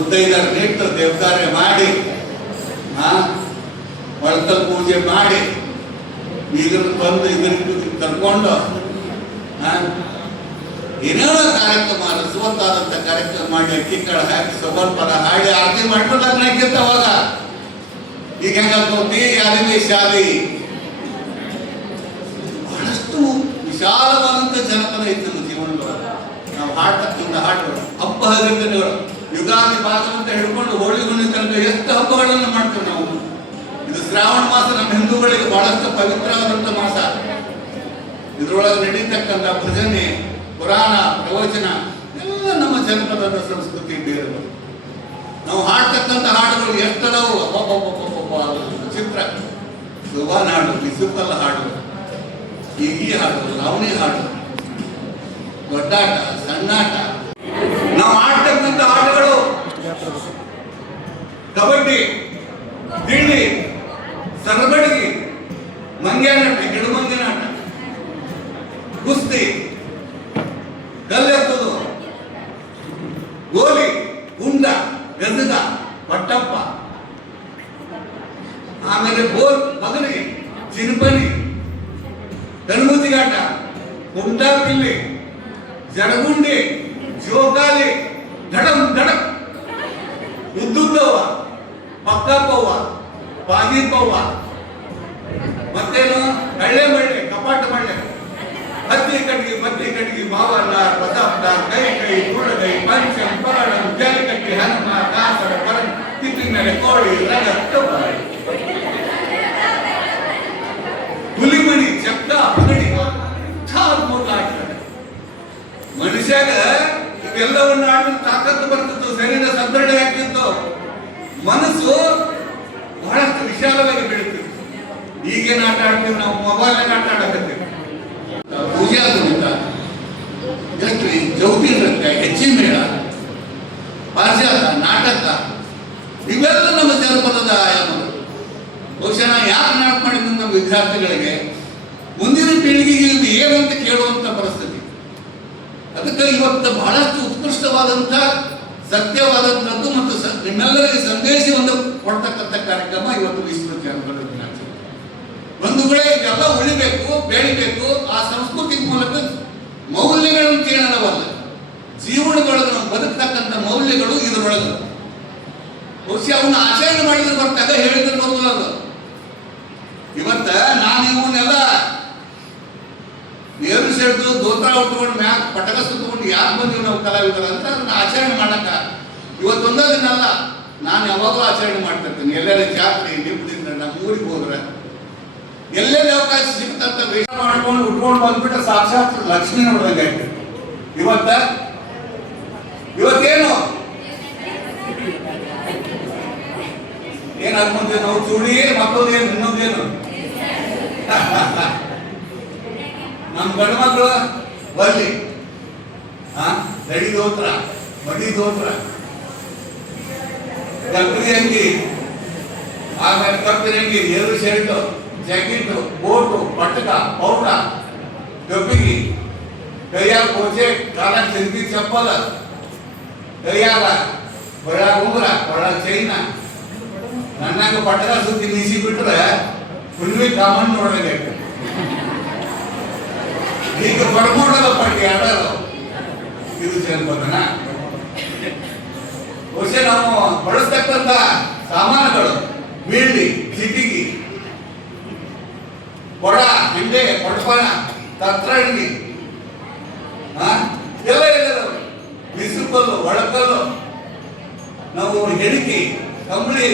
ಮುತ್ತೈದರನ್ನಿಟ್ಟು ದೇವಕಾರ್ಯ ಮಾಡಿ ಒಳತಲ್ ಪೂಜೆ ಮಾಡಿ ಇದನ್ನು ತಂದು ಇದನ್ನು ಕರ್ಕೊಂಡು ಏನೇನೋ ಕಾರ್ಯಕ್ರಮ ರಸವತ್ತಾದಂಥ ಕಾರ್ಯಕ್ರಮ ಮಾಡಿ ಅಕ್ಕಿ ಕಾಳು ಹಾಕಿ ಸೊಬಲ್ಪರ ಹಾಡಿ ಆರತಿ ಮಾಡಿದ್ರು ಲಗ್ನ ಆಗಿರ್ತ ಅವಾಗ. ಈಗ ಹೆಂಗಂತೀ ಯಾರಿಗೂ ಶಾದಿ ಬಹಳಷ್ಟು ವಿಶಾಲವಾದಂಥ ಜನಪದ ಇತ್ತು ನಮ್ಮ ಜೀವನದೊಳಗೆ. ನಾವು ಹಾಡ್ತಕ್ಕಂಥ ಹಾಡುಗಳು, ಹಬ್ಬ ಹರಿದಿನಗಳು, ಯುಗಾದಿ ಭಾಗ ಅಂತ ಹಿಡ್ಕೊಂಡು ಹೋಳಿ ಹುಣ್ಣಿ ತನಕ ಎಷ್ಟು ಹಬ್ಬಗಳನ್ನು ಮಾಡ್ತೇವೆ ನಾವು. ಇದು ಶ್ರಾವಣ ಮಾಸ ನಮ್ಮ ಹಿಂದೂಗಳಿಗೆ ಬಹಳಷ್ಟು ಪವಿತ್ರವಾದಂಥ ಮಾಸ. ಇದ್ರೊಳಗೆ ನಡೀತಕ್ಕಂಥ ಭಜನೆ, ಪುರಾಣ, ಪ್ರವಚನ ಎಲ್ಲ ನಮ್ಮ ಜನಪದದ ಸಂಸ್ಕೃತಿ ಬೇರೆ. ನಾವು ಹಾಡ್ತಕ್ಕಂಥ ಹಾಡುಗಳು ಎಷ್ಟದವು ಚಿತ್ರ, ಶೋಭಾ ಹಾಡು, ಬಿಸುಕಲ್ಲ ಹಾಡು, ಈಗಿ ಹಾಡು, ಲಾವಣಿ ಹಾಡು, ಒಡ್ಡಾಟ, ಸಣ್ಣಾಟ. ನಾವು ಆಡ್ತಕ್ಕಂಥ ಹಾಡುಗಳು ಕಬಡ್ಡಿ, ಗಿಳ್ಳಿ, ಸರಬಡಿಗೆ, ಮಂಗ್ಯಾನಾಟ, ಗಿಡಮಂಗ್ಯನಾಟ, ಕುಸ್ತಿ, ಕಲ್ಲೆತ್ತುದು, ಗೋಲಿ, ಗುಂಡ, ಗದಗ, ಪಟ್ಟಪ್ಪ, ಆಮೇಲೆ ಬಗಲಿ, ಚಿರುಪನಿ, ಕಣ್ಮುತಿಗಾಟ, ಕುಂಟ ಪಿಲ್ಲಿ, ಜರಗುಂಡಿ, ಜೋಕಾಲಿ, ಧಡಂ ಧಡಕ್, ಉದ್ದುದ್ದವ್ವ, ಪಕ್ಕಪ್ಪವ್ವ, ಪಾದೀಪವ್ವ, ಮತ್ತೇನು ಕಳ್ಳೆ ಮಳ್ಳೆ, ಕಪಾಟ ಮಳ್ಳೆ, ಹತ್ತಿ ಕಟ್ಟಿಗೆ, ಬತ್ತಿ ಕಟ್ಟಿಗೆ, ಮಾವಲ್ಲ, ಪ್ರತಾಪ್ದ, ಕೈ ಕೈ, ಕುಡಗೈ, ಪಂಚಂ, ಪರಡಂ, ಜಲಿಕಟ್ಟಿ, ಹನುಮ, ಕಾಸರ, ಪರಂ, ತಿಪ್ಪಿನ ಕೋಳಿ, ರಗತ್ತ, ಹುಲಿಮಣಿ, ಚಪ್ಪ, ಪಗಡಿ, ಆಡ್ತಾರೆ. ಮನುಷ್ಯಾಗ ಇವೆಲ್ಲವನ್ನು ಆಡಿದ್ರೆ ತಾಕತ್ತು ಬರ್ತಿತ್ತು, ಶರೀರ ಸದೃಢ ಆಗ್ತಿತ್ತು, ಮನಸ್ಸು ಬಹಳಷ್ಟು ವಿಶಾಲವಾಗಿ ಬೆಳೀತಿತ್ತು. ಈಗೇನು ಆಟ ಆಡ್ತೀವಿ ನಾವು? ಮೊಬೈಲ್ನಾಗ ಆಟ ಆಡಕತ್ತೀವಿ. ಪೂಜಾ ಕುಣಿತ, ಚೌತಿ ನೃತ್ಯ, ಹೆಚ್ಚಿನ ಮೇಳ, ಪಾರಿಜಾತ, ನಾಟಕ, ಇವೆಲ್ಲ ನಮ್ಮ ಜನಪದದ ಆಯಾಮಗಳು. ಬಹುಶಃ ನಾ ಯಾಕೆ ನಾಟಕ ಮಾಡಿದ್ದು ನಮ್ಮ ವಿದ್ಯಾರ್ಥಿಗಳಿಗೆ ಮುಂದಿನ ಪೀಳಿಗೆಗೆ ಇದು ಏನಂತ ಕೇಳುವಂತ ಪರಿಸ್ಥಿತಿ. ಅದಕ್ಕೆ ಇವತ್ತು ಬಹಳಷ್ಟು ಉತ್ಕೃಷ್ಟವಾದಂಥ, ಸತ್ಯವಾದಂಥದ್ದು ಮತ್ತು ನಿಮ್ಮೆಲ್ಲರಿಗೆ ಸಂದೇಶವನ್ನು ಕೊಡ್ತಕ್ಕಂಥ ಕಾರ್ಯಕ್ರಮ ಇವತ್ತು ವಿಶ್ವ ಜನಪದ ದಿನಾಚರಣೆ. ಬಂಧುಗಳೇ, ಇದೆಲ್ಲ ಉಳಿಬೇಕು, ಬೆಳಿಬೇಕು. ಆ ಸಂಸ್ಕೃತಿ ಮೂಲಕ ಮೌಲ್ಯಗಳನ್ನು ಕೇಳೋಣವಲ್ಲ, ಜೀವನದೊಳಗೆ ನಾವು ಬದುಕ್ತಕ್ಕಂಥ ಮೌಲ್ಯಗಳು ಇದರೊಳಗೆ. ಬಹುಶಃ ಅವನ್ನ ಆಚರಣೆ ಮಾಡಿದ್ರೆ ಬರ್ತಾಗ ಹೇಳಿದ್ರೆ ಬರೋದು. ಇವತ್ತ ನಾನು ಇವನ್ನೆಲ್ಲ ನೇರು ಶೆಡ್ಡು, ದೋತ್ರ ಉಟ್ಕೊಂಡು ಮ್ಯಾಕ್ ಪಟಕ ಸುತ್ತಕೊಂಡು ಯಾಕೆ ಬಂದೀವಿ ನಾವು ಕಲಾವಿದರು ಅಂತ ಅದನ್ನ ಆಚರಣೆ ಮಾಡಕ್ಕ ಇವತ್ತೊಂದೇ ದಿನ ಅಲ್ಲ, ನಾನು ಯಾವಾಗಲೂ ಆಚರಣೆ ಮಾಡ್ತಿರ್ತೀನಿ. ಎಲ್ಲೆಲ್ಲ ಜಾತ್ರೆ, ನಿಮ್ಮದಿಂದ ನಮ್ಮ ಊರಿಗೆ ಹೋದ್ರೆ ಎಲ್ಲೆಲ್ಲಿ ಅವಕಾಶ ಸಿಗ್ತಂತ ವೇಷ ಮಾಡ್ಕೊಂಡು ಉಟ್ಕೊಂಡು ಬಂದ್ಬಿಟ್ಟು ಸಾಕ್ಷಾತ್ ಲಕ್ಷ್ಮೀ ನೋಡ್ದಂಗೆ ಆಯ್ತು. ಇವತ್ತೇನು ಏನಾಗ್ಬಂತ ನಾವು ಚೂಡಿ, ಮತ್ತೊಂದೇನು, ಇನ್ನೊಂದೇನು, ನಮ್ಮ ಗಂಡು ಮಕ್ಕಳು ಬರ್ಲಿ ದಡಿ ದೋತ್ರ, ಮಡಿ ದೋತ್ರ, ಗರ್ಭಿಣಿ ಅಂಗಿ, ಆಮೇಲೆ ಕಪ್ಪಿನ ಅಂಗಿ, ಎರಡು ಶರ್ಟು, ಜಾಕೆಟ್, ಕೋಟು, ಪಟಕ, ಪೌಡ, ಕಬ್ಬಿಗಿ, ಕೈಯಾಗ ಪೋಚೆ, ಕಾಲಾಗ ಚಂದಿ ಚಪ್ಪಲ, ಕೈಯಾಗ ಒಳಗ ಉಂಗುರ, ಒಳಗ ಚೈನ, ನನ್ನಂಗ ಪಟಕ ಸುತ್ತಿ ಮೀಸಿ ಬಿಟ್ರೆ ಹುಣ್ಣಿಮೆ ಕಾಮನ್ ನೋಡಂಗೆ. ಈಗ ಬಡಮೋಡದ ಪಟ್ಟಿ ಆಡೋದು ಇದು ಜನಪದನ. ಬಹುಶಃ ನಾವು ಬಳಸ್ತಕ್ಕಂಥ ಸಾಮಾನುಗಳು ಬೀಳ್ಳಿ, ಚಿಟಿಗಿ, ಕೊಡ, ಹಿಂಡೆ, ಕೊಡಪಾನ, ತತ್ರಣಿಗೆ ಎಲ್ಲ ಇದಾವೆ. ಬಿಸುಕಲ್ಲು, ಒಳಕಲ್ಲು, ನಾವು ಹೆಣಿಕಿ, ಕಂಬಳಿ,